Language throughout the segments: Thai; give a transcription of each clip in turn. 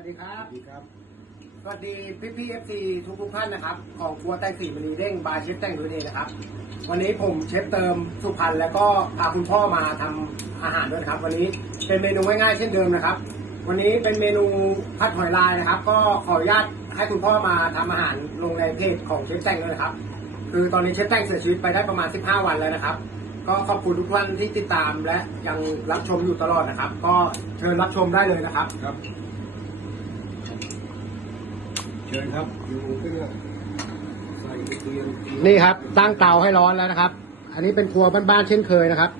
วัสดีครับดีครับ สวัสดีพี่พี่เอฟซีทุกทุกๆท่านนะครับ ของครัวแตงสี่มณีเด้งบายเชฟแตงดูเองนะครับ วันนี้ผมเชฟเติมสุพรรณแล้วก็พาคุณพ่อมาทำอาหารด้วยนะครับ วันนี้เป็นเมนูง่ายๆเช่นเดิมนะครับ วันนี้เป็นเมนูผัดหอยลายนะครับ ก็ขออนุญาตให้คุณพ่อมาทำอาหารลงในเพจของเชฟแตงด้วยนะครับ คือตอนนี้เชฟแตงเสียชีวิตไปได้ประมาณ 15 วันแล้วนะครับก็ขอบคุณทุกท่านที่ติดตามและยังรับชมอยู่ตลอดนะครับ ก็เชิญรับชมได้เลยนะครับครับ เชิญครับอยู่เพื่อใส่กระเทียมนี่ครับ ตั้งเตาให้ร้อนแล้วนะครับ อันนี้เป็นครัวบ้านๆเช่นเคยนะครับ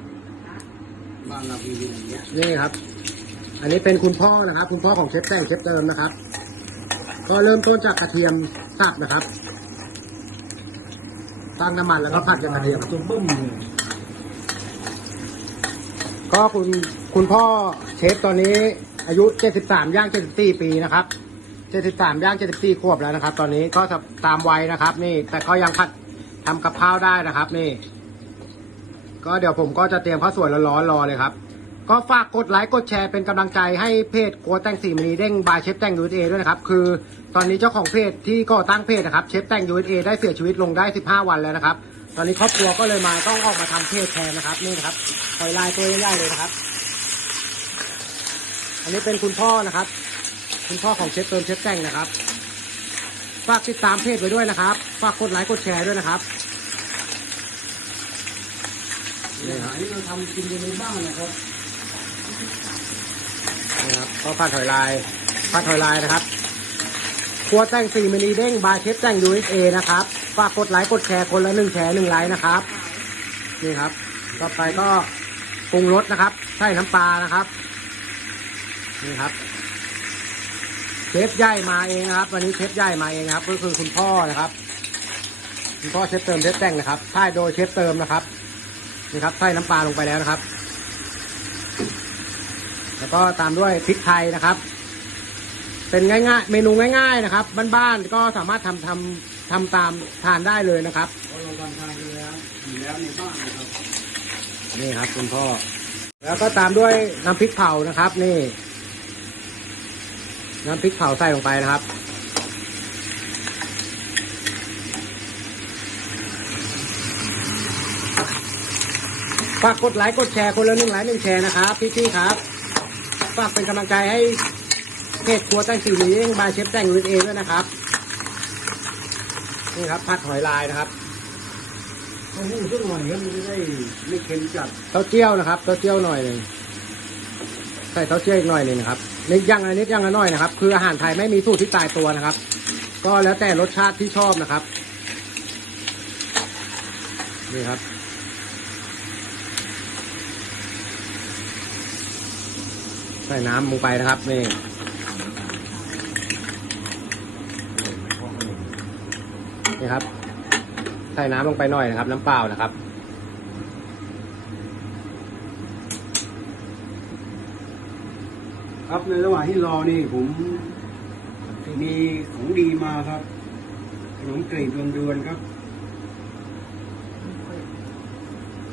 บ้านเรามีอย่างเงี้ยนี่ครับ อันนี้เป็นคุณพ่อนะครับ คุณพ่อของเชฟแต่งเชฟเติมนะครับ ก็เริ่มต้นจากกระเทียมสับนะครับ ตั้งน้ำมันแล้วก็ผัดกับกระเทียม ตัวบึ้มเลยก็คุณคุณพ่อเชฟตอนนี้อายุ 73 ย่าง 74 ปีนะครับ 73ย่าง74ขวบแล้วนะครับ ตอนนี้ก็ตามวัยนะครับ นี่แต่ก็ยังผัดทำกับข้าวได้นะครับ นี่ ก็เดี๋ยวผมก็จะเตรียมข้าวสวยร้อนๆรอเลยครับ ก็ฝากกดไลค์กดแชร์เป็นกำลังใจให้เพจครัวแต่งสีมณีเด้งบายเชฟแต่งยูเอด้วยนะครับคือตอนนี้เจ้าของเพจที่ก่อตั้งเพจนะครับเชฟแต่งยูเอได้เสียชีวิตลงได้15วันแล้วนะครับ ตอนนี้ครอบครัวก็เลยมาต้องออกมาทำเพจแทนนะครับ นี่นะครับหอยลายตัวใหญ่ๆเลยนะครับ อันนี้เป็นคุณพ่อนะครับ คุณพ่อของเชฟเติมเชฟแต่งนะครับ ฝากติดตามเพจไว้ด้วยนะครับ ฝากกดไลค์กดแชร์ด้วยนะครับนี่ฮะอันนี้เราทำกินอยู่ในบ้านนะครับนี่ครับก็ผัดหอยลายผัดหอยลายนะครับครัวแต่งสี่มินิเด้งบายเชฟแต่ง USA นะครับ ฝากกดไลค์กดแชร์คนละหนึ่งแชร์หนึ่งไลค์นะครับ นี่ครับ ต่อไปก็ปรุงรสนะครับ ใส่น้ำปลานะครับ นี่ครับ เชฟใหญ่มาเองนะครับ วันนี้เชฟใหญ่มาเองครับ ก็คือคุณพ่อนะครับ คุณพ่อเชฟเติมเชฟแต่งนะครับถ่ายโดยเชฟเติมนะครับนี่ครับใส่น้ำปลาลงไปแล้วนะครับ แล้วก็ตามด้วยพริกไทยนะครับ เป็นง่ายๆ เมนูง่าย ๆนะครับบ้านๆก็สามารถทำทำทำตามทานได้เลยนะครับเราะเราทำทานกันแล้วอยู่แล้วในบ้านนะครับนี่ครับ คุณพ่อ แล้วก็ตามด้วยน้ำพริกเผานะครับ นี่ น้ำพริกเผาใส่ลงไปนะครับ ฝากกดไลค์กดแชร์คนละหนึ่งไลค์หนึ่งแชร์นะครับ พี่ๆครับ ฝากเป็นกำลังใจให้เพจครัวแต่งสีนี้เองบายเชฟแต่งวิทเองด้วยนะครับ นี่ครับผัดหอยลายนะครับต้องหูสักหน่อยครับมันจะได้ไม่เค็มจัดเต้าเจี้ยวนะครับเต้าเจี้ยวหน่อยหนึ่ง ใส่เต้าเจี้ยอีกหน่อยหนึงนะครับนิดยังละนิดยังละหน่อยนะครับ คืออาหารไทยไม่มีสูตรที่ตายตัวนะครับ ก็แล้วแต่รสชาติที่ชอบนะครับนี่ครับใส่น้ำลงไปนะครับนี่นี่ครับ ใส่น้ำลงไปหน่อยนะครับ น้ำเปล่านะครับ ครับในระหว่างที่รอนี่ผมมีของดีมาครับขนมกรีบดวนๆครับ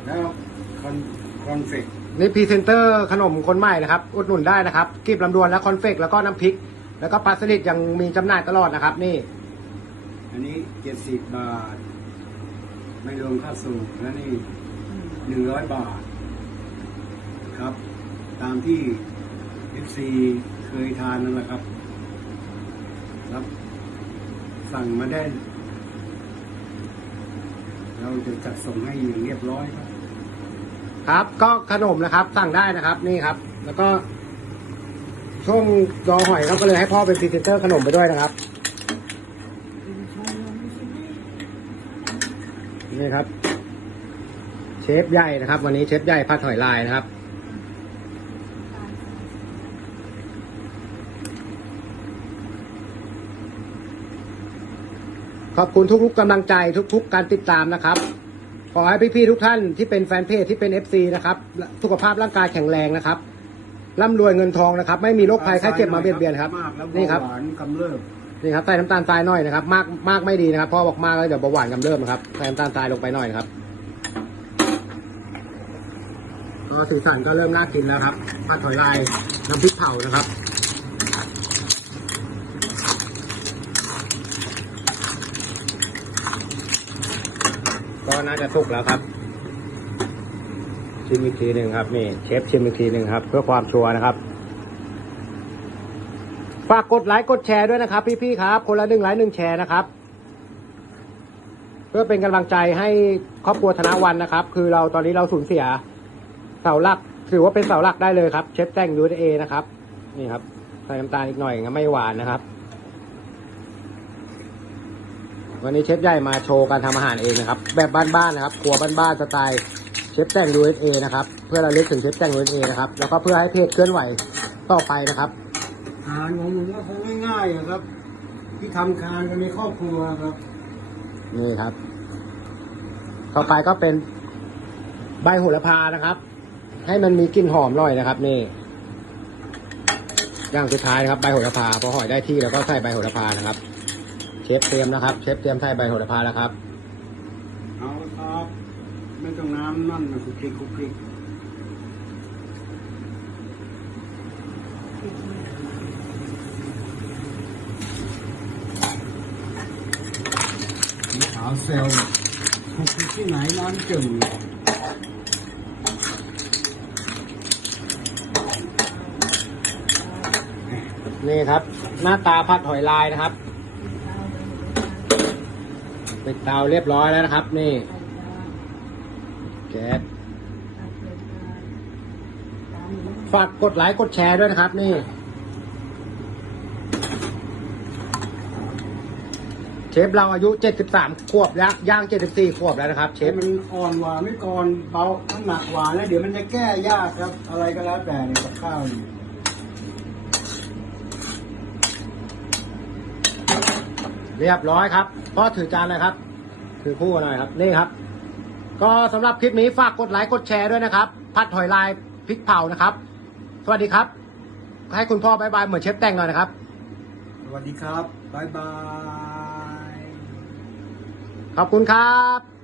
แล้วคอนคอนเฟกนี่พรีเซนเตอร์ขนมคนใหม่นะครับ อุดหนุนได้นะครับกลีบลำดวนและคอนเฟกแล้วก็น้ำพริก แล้วก็ปลาสลิดยังมีจำหน่ายตลอดนะครับ นี่ อันนี้เจ็ดสิบบาท ไม่รวมค่าส่งแล้วนี่หนึ่งร้อยบาท ครับ ตามที่ FC เคยทานนั่นแหละครับ รับ สั่งมาได้ เราจะจัดส่งให้อย่างเรียบร้อยครับ ครับก็ขนมนะครับ สั่งได้นะครับ นี่ครับ แล้วก็ช่วงรอหอยครับก็เลยให้พ่อเป็นพรีเซนเตอร์ขนมไปด้วยนะครับ นี่ครับ เชฟใหญ่นะครับ วันนี้เชฟใหญ่ผัดหอยลายนะครับ ขอบคุณทุกๆกำลังใจทุกๆ การติดตามนะครับ ขอให้พี่ๆทุกท่านที่เป็นแฟนเพจที่เป็น FC นะครับสุขภาพร่างกายแข็งแรงนะครับร่ำรวยเงินทองนะครับ ไม่มีโรคภัยไข้เจ็บมาเบียดเบียนครับมากแล้วนี่ครับเบาหวานกำเริบนี่ครับใส่น้ำตาลทรายหน่อยนะครับ มากมากไม่ดีนะครับพ่อบอกมากแล้วเดี๋ยวเบาหวานกำเริบนะครับใส่น้ำตาลทรายลงไปหน่อยนะครับก็สีสันก็เริ่มน่ากินแล้วครับผัดหอยลายน้ำพริกเผานะครับ ก็น่าจะสุกแล้วครับ ชิมอีกทีหนึ่งครับนี่เชฟชิมอีกทีหนึ่งครับ เพื่อความชัวร์นะครับฝากกดไลค์กดแชร์ด้วยนะครับ พี่ๆครับคนละหนึ่งไลค์หนึ่งแชร์นะครับ เพื่อเป็นกำลังใจให้ครอบครัวธนวันนะครับ คือเราตอนนี้เราสูญเสียเสาหลักถือว่าเป็นเสาหลักได้เลยครับ เชฟแต่งยูเอนะครับ นี่ครับใส่น้ำตาลอีกหน่อยงั้นไม่หวานนะครับ วันนี้เชฟใหญ่มาโชว์การทำอาหารเองนะครับ แบบบ้านๆนะครับครัวบ้านๆสไตล์เชฟแต่ง USA นะครับ เพื่อเราเลือกถึงเชฟแต่ง USA นะครับ แล้วก็เพื่อให้เพจเคลื่อนไหวต่อไปนะครับ อาหารของผมก็คงง่ายๆอะครับ ที่ทำทานกันในครอบครัวครับ นี่ครับ ต่อไปก็เป็นใบโหระพานะครับ ให้มันมีกลิ่นหอมหน่อยนะครับ นี่ อย่างสุดท้ายนะครับใบโหระพาพอหอยได้ที่แล้วก็ใส่ใบโหระพานะครับ เชฟเตรียมนะครับ เชฟเตรียมใส่ใบโหระพาแล้วครับ เอาละครับ ไม่ต้องน้ำนั่นนะคุกคลิกคุกคลิกขาวเซลล์คุกคลิกที่ไหนน้ำจึ่งนี่ครับ หน้าตาผัดหอยลายนะครับ ปิดเตาเรียบร้อยแล้วนะครับ นี่แก๊สฝากกดไลค์กดแชร์ด้วยนะครับ นี่ เชฟเราอายุ 73 ขวบแล้วย่าง 74 ขวบแล้วนะครับ เชฟมันอ่อนหวานไม่ก่อนเบาน้ำหนักหวานแล้วเดี๋ยวมันจะแก้ยากครับ อะไรก็แล้วแต่เนี่ยกับข้าวนี่ เรียบร้อยครับพ่อถือจานเลยครับ ถือคู่หน่อยครับ นี่ครับ ก็สำหรับคลิปนี้ฝากกดไลค์กดแชร์ด้วยนะครับ ผัดหอยลายพริกเผานะครับ สวัสดีครับ ให้คุณพ่อบายบายเหมือนเชฟแต่งหน่อยนะครับ สวัสดีครับบ๊ายบาย ขอบคุณครับ